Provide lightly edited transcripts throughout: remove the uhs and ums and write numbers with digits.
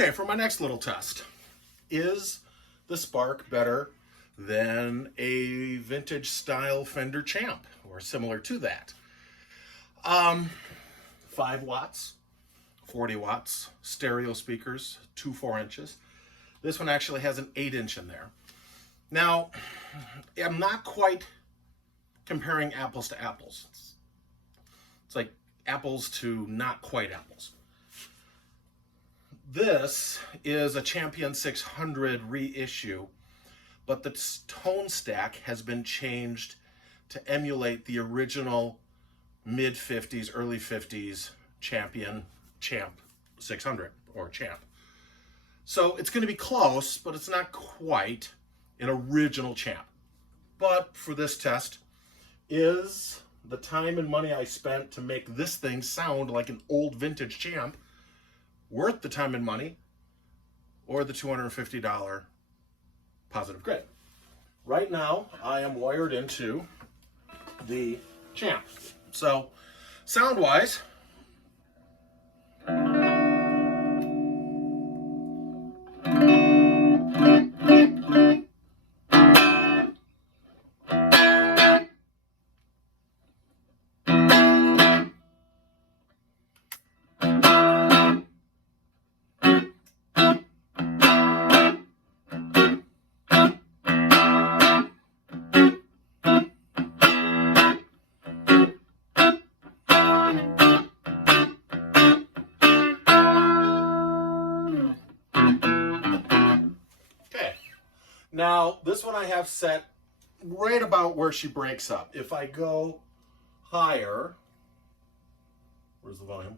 Okay, for my next little test, is the Spark better than a vintage style Fender Champ or similar to that? 5 watts, 40 watts, stereo speakers, 2 4-inches. This one actually has an 8-inch in there. Now, I'm not quite comparing apples to apples. It's like apples to not quite apples. This is a Champion 600 reissue, but the tone stack has been changed to emulate the original mid-50s, early 50s Champ 600 or Champ. So it's going to be close, but it's not quite an original Champ. But for this test, is the time and money I spent to make this thing sound like an old vintage Champ worth the time and money, or the $250 positive grid? Right now, I am wired into the Champ. So, sound-wise, now, this one I have set right about where she breaks up. If I go higher, where's the volume?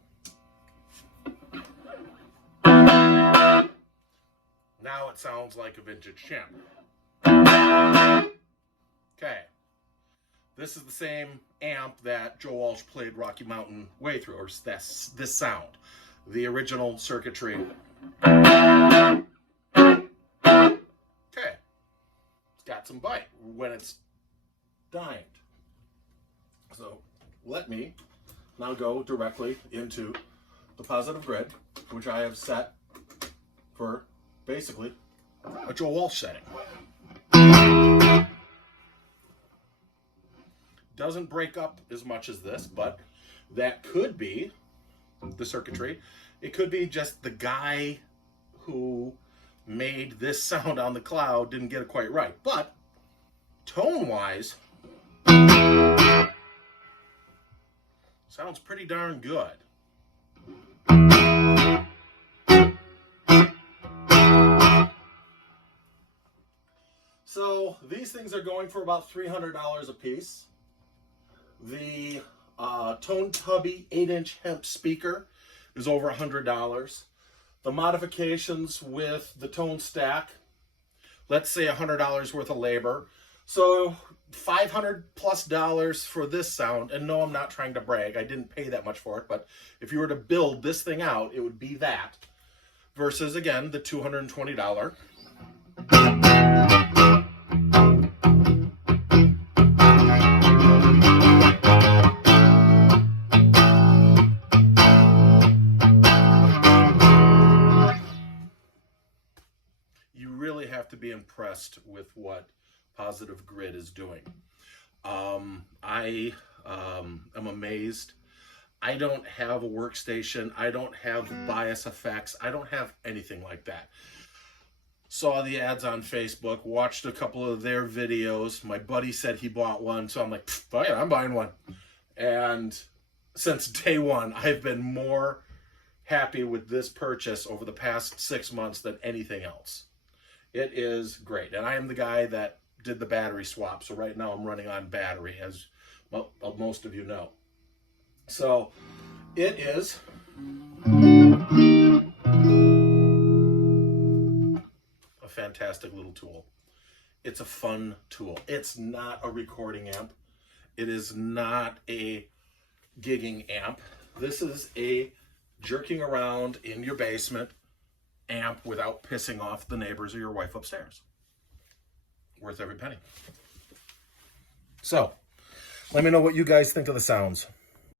Now it sounds like a vintage Champ. Okay. This is the same amp that Joe Walsh played Rocky Mountain Way through, or this sound. The original circuitry. Got some bite when it's dined. So let me now go directly into the positive grid, which I have set for basically a Joe Walsh setting. Doesn't break up as much as this, but that could be the circuitry. It could be just the guy who made this sound on the cloud didn't get it quite right, but tone-wise, sounds pretty darn good. So these things are going for about $300 a piece. The Tone Tubby 8-inch hemp speaker is over $100. The modifications with the tone stack, let's say $100 worth of labor. So $500 plus for this sound. And no, I'm not trying to brag. I didn't pay that much for it. But if you were to build this thing out, it would be that. Versus, again, the $220. Have to be impressed with what Positive Grid is doing. I am amazed. I don't have a workstation. I don't have bias effects. I don't have anything like that. Saw the ads on Facebook, watched a couple of their videos. My buddy said he bought one, so I'm like, oh yeah, I'm buying one. And since day one, I've been more happy with this purchase over the past 6 months than anything else. It is great. And I am the guy that did the battery swap. So right now I'm running on battery, as well, most of you know. So it is a fantastic little tool. It's a fun tool. It's not a recording amp. It is not a gigging amp. This is a jerking around in your basement amp without pissing off the neighbors or your wife upstairs. Worth every penny. So, let me know what you guys think of the sounds.